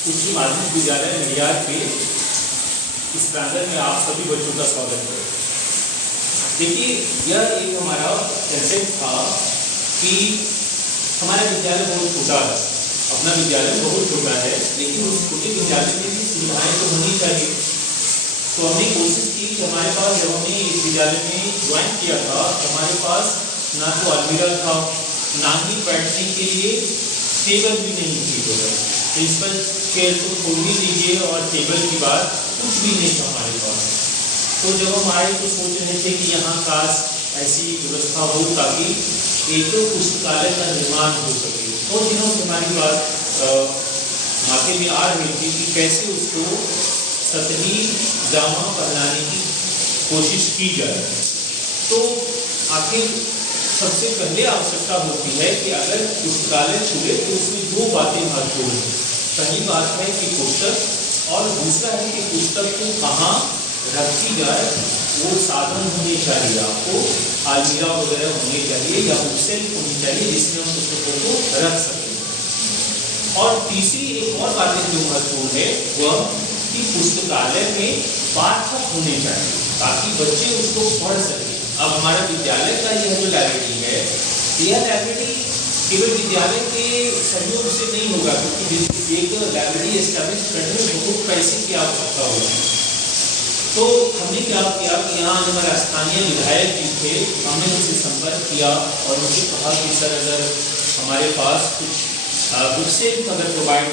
उच्च माध्यमिक विद्यालय नडियाद के इस प्रांगण में आप सभी बच्चों का स्वागत है। देखिए, यह एक हमारा कंसेप्ट था कि हमारा विद्यालय बहुत छोटा है, अपना विद्यालय बहुत छोटा है, लेकिन उस छोटे विद्यालय में भी सुविधाएं तो होनी चाहिए। तो हमने कोशिश की कि हमारे पास, जब हमने इस विद्यालय में ज्वाइन किया था, हमारे पास ना तो अलमीरा था, ना ही बैठने के लिए टेबल भी नहीं थी। प्रिंसिपल चेयर तो छोड़ ही लीजिए, और टेबल की बात कुछ भी नहीं था हमारे पास। तो जब हम आए तो सोच रहे थे कि यहाँ काश ऐसी व्यवस्था हो ताकि एक तो पुस्तकालय का निर्माण हो सके। और दिनों से हमारी बात माथे में आ रही थी कि कैसे उसको सतही जामा पहनाने की कोशिश की जाए। तो आखिर सबसे पहले आवश्यकता होती है कि अगर पुस्तकालय खुले तो उसमें दो बातें महत्वपूर्ण हैं। पहली बात है कि पुस्तक, और दूसरा है कि पुस्तक को कहाँ रखी जाए, वो साधन होने चाहिए। आपको अलमीरा वगैरह होनी चाहिए या बुकसेल्फ होनी चाहिए जिसमें हम पुस्तकों को रख सकें। और तीसरी एक और बात जो महत्वपूर्ण है वह कि पुस्तकालय में पाठक होने चाहिए ताकि बच्चे उसको पढ़ सकें। अब हमारा विद्यालय का यह जो लाइब्रेरी है, यह लाइब्रेरी केवल विद्यालय के सहयोग से नहीं होगा, क्योंकि एक लाइब्रेरी एस्टैब्लिश करने में बहुत पैसे की आवश्यकता होगी। तो हमने क्या किया कि यहाँ हमारे स्थानीय विधायक जी थे, हमने उनसे संपर्क किया और उनसे कहा कि सर, अगर हमारे पास कुछ बुकसेल्फ अगर प्रोवाइड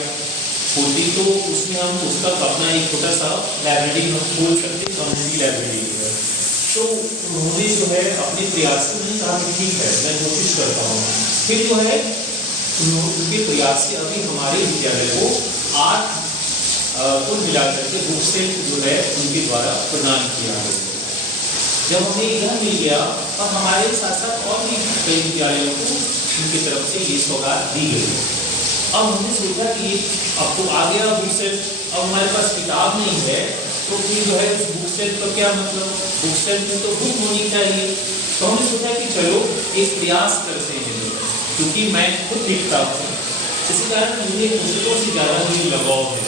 होती तो उसमें हम पुस्तक अपना एक छोटा सा लाइब्रेरी हम खोल सकते, कम्युनिटी लाइब्रेरी। तो उन्होंने जो है अपने प्रयास से कहा कि ठीक है, मैं कोशिश करता हूँ। फिर जो है उनके प्रयास से अभी हमारे विद्यालय को 8 कुल मिलाकर के बुकसेल्फ जो है उनके द्वारा प्रदान किया गया। जब हमें यह मिल गया, और हमारे साथ साथ और भी कई विद्यालयों को उनकी तरफ से ये सौगात दी गई। अब हमने सोचा कि अब तो आ गया बुकसेल्फ, अब हमारे पास किताब नहीं है तो फिर जो है उस बुकसेल्फ का क्या मतलब, बुकसेल्फ में तो बुक होनी चाहिए। तो हमने सोचा कि चलो एक प्रयास करते हैं, क्योंकि मैं खुद लिखता हूँ, इसी कारण मुझे पुस्तकों से ज़्यादा ही लगाव है।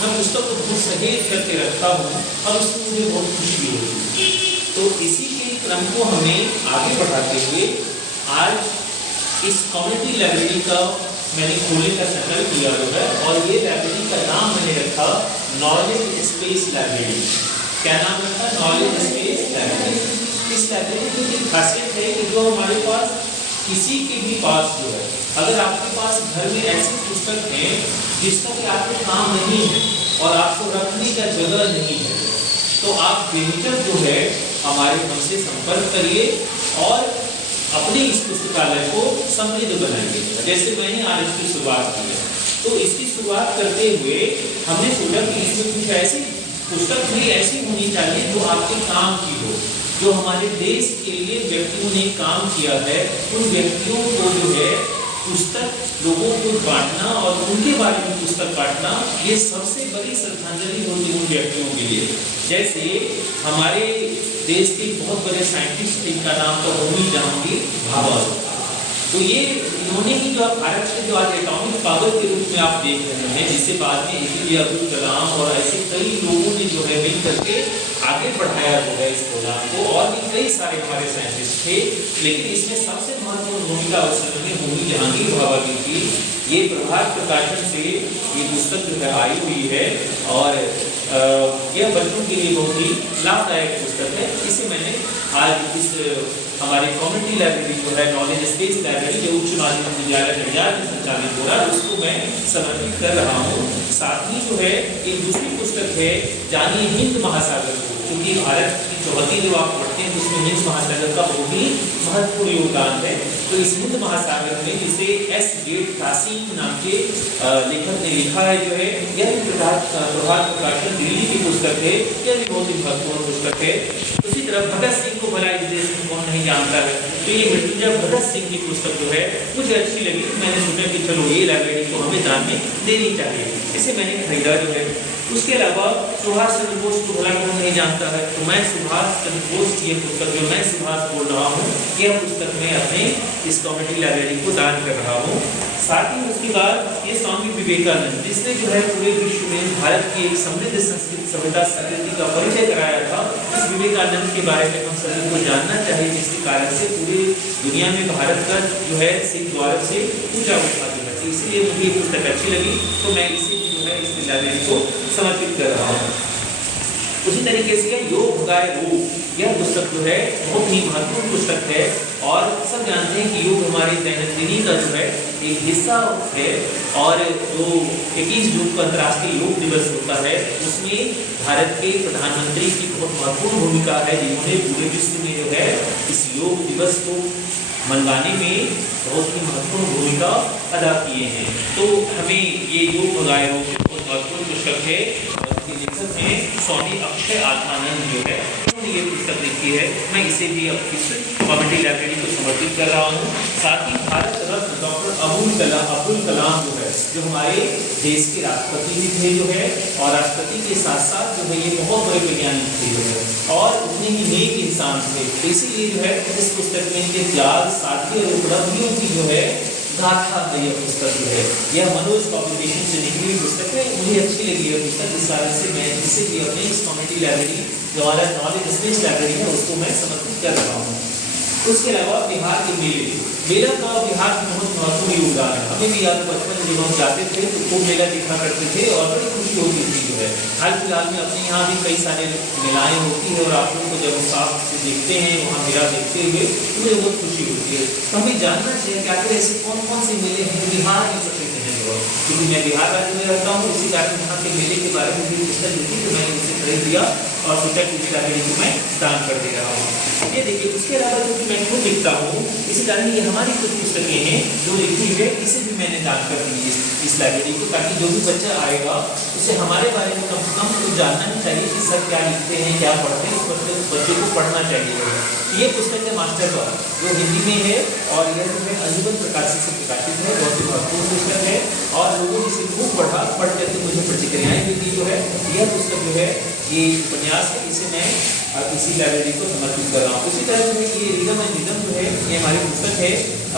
मैं पुस्तक को खुद सहेज करके रखता हूँ और उसमें मुझे बहुत खुशी भी होती है। तो इसी के क्रम को हमें आगे बढ़ाते हुए आज इस कम्युनिटी लाइब्रेरी का मैंने खोलने का संकल्प किया है, और ये लाइब्रेरी का नाम मैंने रखा नॉलेज स्पेस लाइब्रेरी। क्या नाम रखा? Knowledge space library. इस लाइब्रेरी की एक खासियत है कि जो हमारे पास किसी के भी पास जो है, अगर आपके पास घर में ऐसी पुस्तक है जिसका कि आपके काम नहीं है और आपको रखने का जगह नहीं है, तो आप बेहिचक जो है हमारे हमसे संपर्क करिए और अपने इस पुस्तकालय को समृद्ध बनाएंगे। जैसे मैंने आज इसकी शुरुआत की है, तो इसकी शुरुआत करते हुए हमने सोचा कि इसमें कुछ ऐसी पुस्तक भी ऐसी होनी चाहिए जो आपके काम की हो, जो हमारे देश के लिए व्यक्तियों ने काम किया है, उन व्यक्तियों को जो है पुस्तक लोगों को बांटना और उनके बारे में पुस्तक बांटना, ये सबसे बड़ी श्रद्धांजलि होती है उन व्यक्तियों के लिए। जैसे हमारे देश के बहुत बड़े साइंटिस्ट, इनका नाम तो होमी जहांगीर भाभा। तो ये इन्होंने ही जो भारत के जो आज एटॉमिक पावर के रूप में आप देख रहे हैं, जिसे बाद में एपीजे अब्दुल कलाम और ऐसे कई लोगों ने जो है मिल करके आगे बढ़ाया जो है इस प्रोग्राम को, और भी कई सारे हमारे साइंटिस्ट थे, लेकिन इसमें सबसे महत्वपूर्ण भूमिका उस समय होमी जहांगीर भाभा की थी। ये प्रभात प्रकाशन से ये पुस्तक जो है आई हुई है, और यह बच्चों के लिए बहुत ही लाभदायक पुस्तक है। इसे मैंने आज इस हमारे कम्युनिटी लाइब्रेरी जो है नॉलेज स्पेस लाइब्रेरी, जो उच्च माध्यमिक विद्यालय नडियाद में संचालित हो रहा है, उसको मैं समर्पित कर रहा हूँ। साथ ही जो है एक दूसरी पुस्तक है, जानिए हिंद महासागर को, क्योंकि भारत की चौहदी जो आप पढ़ते हैं उसमें हिंद महासागर का बहुत ही महत्वपूर्ण योगदान है। तो इस हिंद महासागर में जिसे एस गेट कासिम नाम के लेखक ने लिखा है जो है, यह प्रभात प्रकाशन दिल्ली की पुस्तक है, यह भी बहुत ही महत्वपूर्ण पुस्तक है। उसी तरह भगत सिंह को भला इस देश में कौन नहीं जानता है, तो ये मृत्युंजय भगत सिंह की पुस्तक जो है मुझे अच्छी लगी। मैंने सोचा कि चलो ये लाइब्रेरी को हमें दान में देनी चाहिए, इसे मैंने खरीदा जो है। उसके अलावा सुभाष चंद्र बोस को भला कौन नहीं जानता है, तो मैं सुभाष चंद्र बोस की ये पुस्तक जो मैं सुभाष बोल रहा हूँ, यह पुस्तक मैं अपने इस कम्युनिटी लाइब्रेरी को दान कर रहा हूँ। साथ ही उसके बाद ये स्वामी विवेकानंद, जिसने जो है पूरे विश्व में भारत की एक समृद्ध संस्कृति सभ्यता संस्कृति का परिचय कराया था। इस विवेकानंद के बारे में हम सभी को जानना चाहिए, जिसके कारण से पूरे दुनिया में भारत का जो है सिख द्वार से ऊंचा उठा दिया। इसलिए मुझे ये पुस्तक अच्छी लगी, तो मैं इसे जो है इस लाइब्रेरी को समर्पित कर रहा हूँ। उसी तरीके से योग भगाए रोग, यह पुस्तक जो है बहुत ही महत्वपूर्ण पुस्तक है। और सब जानते हैं कि योग हमारे दैनंदिनी का जो है एक हिस्सा है। और जो 21 जून को अंतर्राष्ट्रीय योग दिवस होता है, उसमें भारत के प्रधानमंत्री की बहुत महत्वपूर्ण भूमिका है, जिन्होंने पूरे विश्व में जो है इस योग दिवस को मनवाने में बहुत ही महत्वपूर्ण भूमिका अदा किए हैं। तो हमें ये योग भगाए रोग बहुत महत्वपूर्ण पुस्तक है। लेखक हैं स्वामी अक्षय आत्मानंद जो है, उन्होंने ये पुस्तक लिखी है। मैं इसे भी इस कम्युनिटी लाइब्रेरी को समर्पित कर रहा हूँ। साथ ही भारत रत्न डॉक्टर अब्दुल कलाम जो है, जो हमारे देश के राष्ट्रपति भी थे जो है, और राष्ट्रपति के साथ साथ जो है ये बहुत बड़े वैज्ञानिक थे जो है, और उतने ही नेक इंसान थे। तो इसीलिए जो है इस पुस्तक में इनके त्याग, सादगी और उपलब्धियों की जो है गाथा है यह पुस्तक जो है। यह मनोज पब्लिकेशन से निकली हुई पुस्तक है। मुझे अच्छी लगी यह पुस्तक, इस कारण से मैं इसे भी अपने इस कम्युनिटी लाइब्रेरी जो हमारा नॉलेज स्पेस लाइब्रेरी है उसको मैं समर्पित कर रहा हूँ। उसके अलावा बिहार के मेला का बिहार में बहुत महत्वपूर्ण योगदान है। हमें भी याद बचपन जब हम जाते थे तो खूब मेला देखा करते थे और बड़ी खुशी होती थी जो है। हाल फिलहाल में अपने यहाँ भी कई सारे मेलाएँ होती है, और आप लोगों को जब साफ से देखते हैं वहाँ मेला देखते हुए तो मुझे बहुत खुशी होती है। तो हमें जानना चाहिए कि आखिर ऐसे कौन कौन से मेले हैं बिहार में प्रसिद्ध हैं। क्योंकि मैं बिहार राज्य में रहता हूँ, इसी कारण यहाँ के मेले के बारे में भी पुस्तक लिखी, तो मैंने उसे खरीद दिया और सोचा कि लाइब्रेरी को मैं दान कर दे रहा हूँ। ये देखिए, उसके अलावा जो कि मैं खुद लिखता हूँ, इसी कारण ये हमारी कुछ पुस्तकें हैं जो लिखी है, इसे भी मैंने दान कर दी इस लाइब्रेरी को, ताकि जो भी बच्चा आएगा उसे हमारे बारे में कम से कम कुछ जानना नहीं चाहिए कि सर क्या लिखते हैं, क्या पढ़ते हैं। उस बच्चे को पढ़ना चाहिए। ये पुस्तक है मास्टर का, जो हिंदी में है, और यह जो है अंजुमन प्रकाशित से प्रकाशित है। बहुत ही महत्वपूर्ण पुस्तक है और लोगों ने इसे खूब पढ़ करके मुझे प्रतिक्रियाएँ भी दी जो है। यह पुस्तक जो है ये उपन्यास है, इसे मैं इसी लाइब्रेरी को समर्पित कर रहा हूँ। उसी तरह से ये रिदम एंड रिदम जो है ये हमारी पुस्तक है,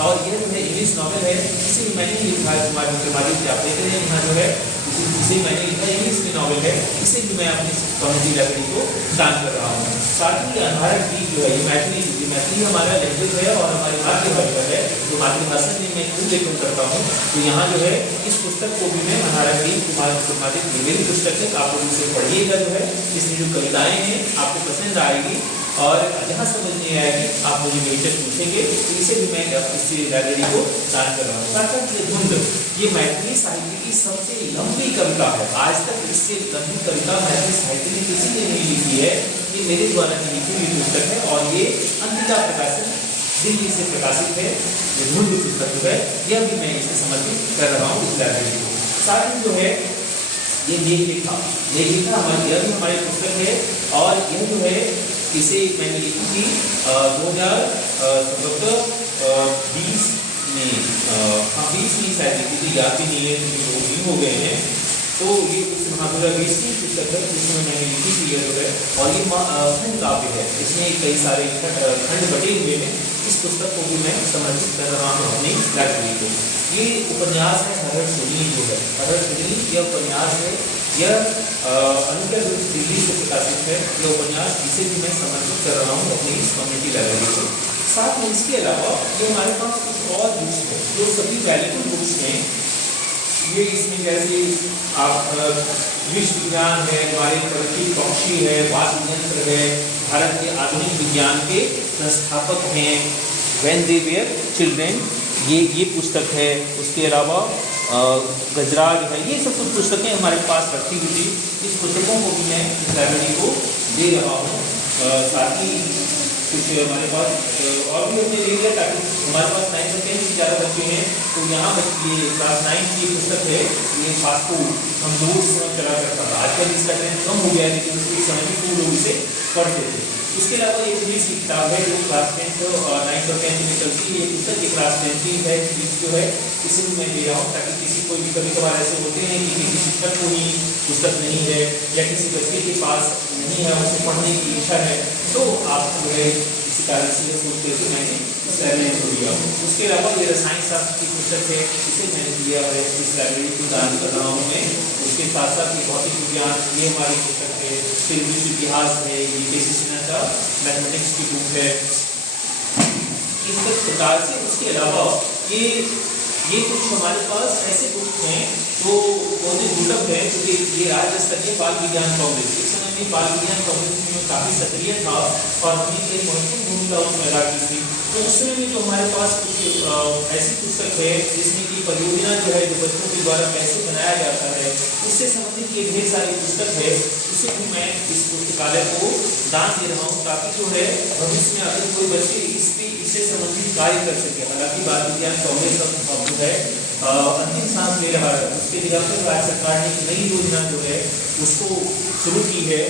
और यह जो है इंग्लिश नॉवल है। इसे भी मैंने लिखा है, हमारे माध्यम से आप देख रहे हैं यहाँ जो है इसे मैंने लिखा है, इंग्लिश में नॉवल है। इसे भी मैं अपनी कम्युनिटी लाइब्रेरी को दान कर रहा हूँ। साथ ही अनारक गीत जो है ये मैथिली हमारा लैंग्वेज है और हमारी मातृभाषा है, जो मातृभाषा में मैं खुद लेखन करता हूँ। तो यहाँ जो है इस पुस्तक को भी मैं अनारक गीत मेरी पुस्तक है, आप लोग इसे पढ़िएगा जो है। इसमें जो कविताएँ हैं आपको पसंद आएगी, और जहाँ समझ नहीं आएगी आप मुझे बेशक पूछेंगे, तो इसे भी मैं इस लाइब्रेरी को दान कर रहा हूँ। साथ ही धुंध, ये मैथिली साहित्य की सबसे लंबी कविता है। आज तक इससे लंबी कविता मैथिली साहित्य में किसी ने नहीं लिखी है। ये मेरे द्वारा लिखी हुई पुस्तक है, और ये अंतिका प्रकाशन दिल्ली से प्रकाशित है। ये धुंध पुस्तक जो है यह भी मैं इसे समर्पित कर रहा हूँ इस लाइब्रेरी को। साथ ही जो है ये लेखिका हमारी, यह भी हमारी पुस्तक है, और यह जो है इसे मैंने लिखी थी 2020 में, 20 में शायद लिखी थी, याद भी नहीं है क्योंकि 2 दिन हो गए हैं। तो ये 2020 की पुस्तक है जिसमें मैंने लिखी थी जो है, और ये खंड काव्य है। इसमें कई सारे खंड बटे हुए हैं। इस पुस्तक को भी मैं समर्पित कर रहा हूँ अपनी लाइब्रेरी को। ये उपन्यास है हरहर सुनी जो है, हरहर सुनी यह उपन्यास है। यह अनुग्रह दिल्ली से प्रकाशित है यह उपन्यास, इसे भी मैं समर्पित कर रहा हूँ अपनी इस कम्युनिटी लाइब्रेरी को। साथ में इसके अलावा ये हमारे पास कुछ और बुक्स हैं जो सभी वैल्यूबल बुक्स हैं। ये इसमें जैसे आप विश्व विज्ञान है, हमारे पृथ्वी पक्षी है, वाद्य यंत्र है, भारत के आधुनिक विज्ञान के संस्थापक हैं, व्हेन दे वेयर चिल्ड्रेन, ये पुस्तक है। उसके अलावा गजराज है। ये सब कुछ पुस्तकें हमारे पास रखी हुई थी। इस पुस्तकों को भी मैं इस लाइब्रेरी को दे रहा हूँ। साथ ही कुछ हमारे पास और भी हमने ले लिया, ताकि हमारे पास 9th और 10th से ज़्यादा बच्चे हैं। तो यहाँ पर ये क्लास 9 की पुस्तक है, ये फास्ट फूड हम लोग इस समय चला करता था। आजकल इसका ट्रेंड कम हो गया है, लेकिन उस समय भी खूब लोग इसे पढ़ते थे। इसके अलावा एक इंग्लिश की किताब है जो क्लास 9th और 10th में चलती है। ये पुस्तक ये क्लास 10th की है, इंग्लिश जो है इसे भी मैं ले रहा हूँ, ताकि किसी कोई भी कभी कभार ऐसे होते हैं कि किसी शिक्षक को ही पुस्तक नहीं है, या किसी बच्चे के पास नहीं है, उसे पढ़ने की इच्छा है, तो आप जो है इस इसी कारण से ये सोच करके मैंने इस लाइब्रेरी को दिया। उसके अलावा ये रसायन शास्त्र की पुस्तक है, इसे मैंने दिया है, इस लाइब्रेरी को दान कर रहा हूँ मैं। उसके साथ साथ ये भौतिक विज्ञान, ये हमारी पुस्तक है, फिर विश्व इतिहास है, ये केसी सिन्हा का मैथमेटिक्स की बुक है। इस प्रकार से उसके अलावा ये कुछ हमारे पास ऐसे बुक हैं जो बहुत ही दुर्लभ है, क्योंकि ये राज्य स्तरीय बाल विज्ञान कांग्रेस, इस समय में बाल विज्ञान कांग्रेस में काफ़ी सक्रिय था और हमने कई महत्वपूर्ण भूमिका उसमें अदा की थी। तो उस समय में जो हमारे पास कुछ ऐसी पुस्तक है जिसमें कि परियोजना जो है, जो बच्चों के द्वारा कैसे बनाया जाता है, उससे संबंधित ये ढेर सारी पुस्तक है, उसे भी मैं इस पुस्तकालय को दान दे रहा हूँ, ताकि जो है भविष्य में अगर कोई बच्चे इससे संबंधित कार्य कर सके। हालांकि बाल विज्ञान कांग्रेस का जो है अंतिम सांस ले रहा है, उसके लिए अपने राज्य सरकार ने एक नई योजना जो है उसको शुरू की है,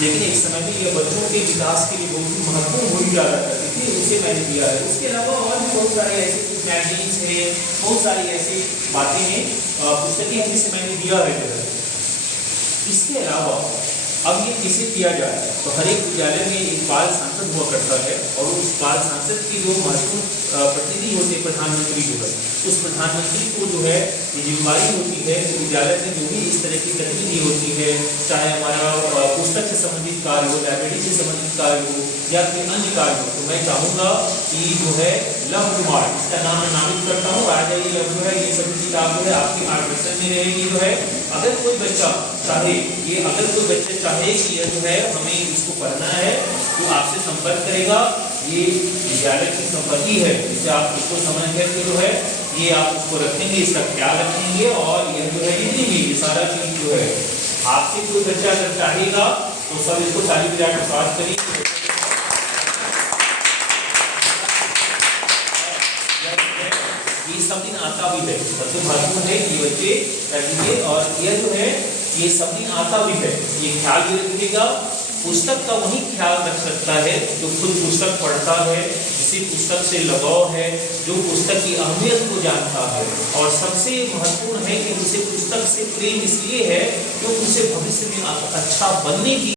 लेकिन एक समय में यह बच्चों के विकास के लिए बहुत ही महत्वपूर्ण भूमिका अदा करती थी, उसे मैंने दिया है। उसके अलावा और भी बहुत सारे ऐसे कुछ मैगजीन्स हैं, बहुत सारी ऐसी बातें हैं, पुस्तकें हैं जिसे मैंने दिया है। इसके अलावा अब ये किसे दिया जाए, तो हर एक विद्यालय में एक बाल सांसद हुआ करता है, और उस बाल सांसद की जो महत्वपूर्ण प्रतिनिधि होते हैं, प्रधानमंत्री जो है, उस प्रधानमंत्री को जो है ये जिम्मेदारी होती है कि विद्यालय में जो भी इस तरह की गतिविधि होती है, चाहे हमारा पुस्तक से संबंधित कार्य हो, लाइब्रेरी से संबंधित कार्य हो, या फिर अन्य कार्य हो, तो मैं चाहूँगा कि जो है लव कुमार, इसका नाम मैं नामित करता हूँ, आ जाइए लव जो है, ये सभी किताब जो है आपके मार्गदर्शन में रहेगी। जो है अगर कोई बच्चा चाहे कि यह जो है हमें इसको पढ़ना है, तो आपसे संपर्क करेगा। ये विद्यालय की संपत्ति है, जिसे आप इसको समझ करके जो है ये आप उसको रखेंगे, इसका ख्याल रखेंगे, और यह जो है जितनी भी ये सारा चीज जो है आपसे कोई बच्चा अगर चाहेगा तो सब इसको ताली बजा कर स्वागत करिए। ये सब दिन आता भी है, सबसे महत्वपूर्ण है ये बच्चे रखेंगे, और यह जो है ये सब दिन आता भी है, ये ख्याल भी रखिएगा। पुस्तक का वही ख्याल रख सकता है जो खुद पुस्तक पढ़ता है, जिसे पुस्तक से लगाव है, जो पुस्तक की अहमियत को जानता है, और सबसे महत्वपूर्ण है कि उसे पुस्तक से प्रेम इसलिए है क्योंकि उसे भविष्य में अच्छा बनने की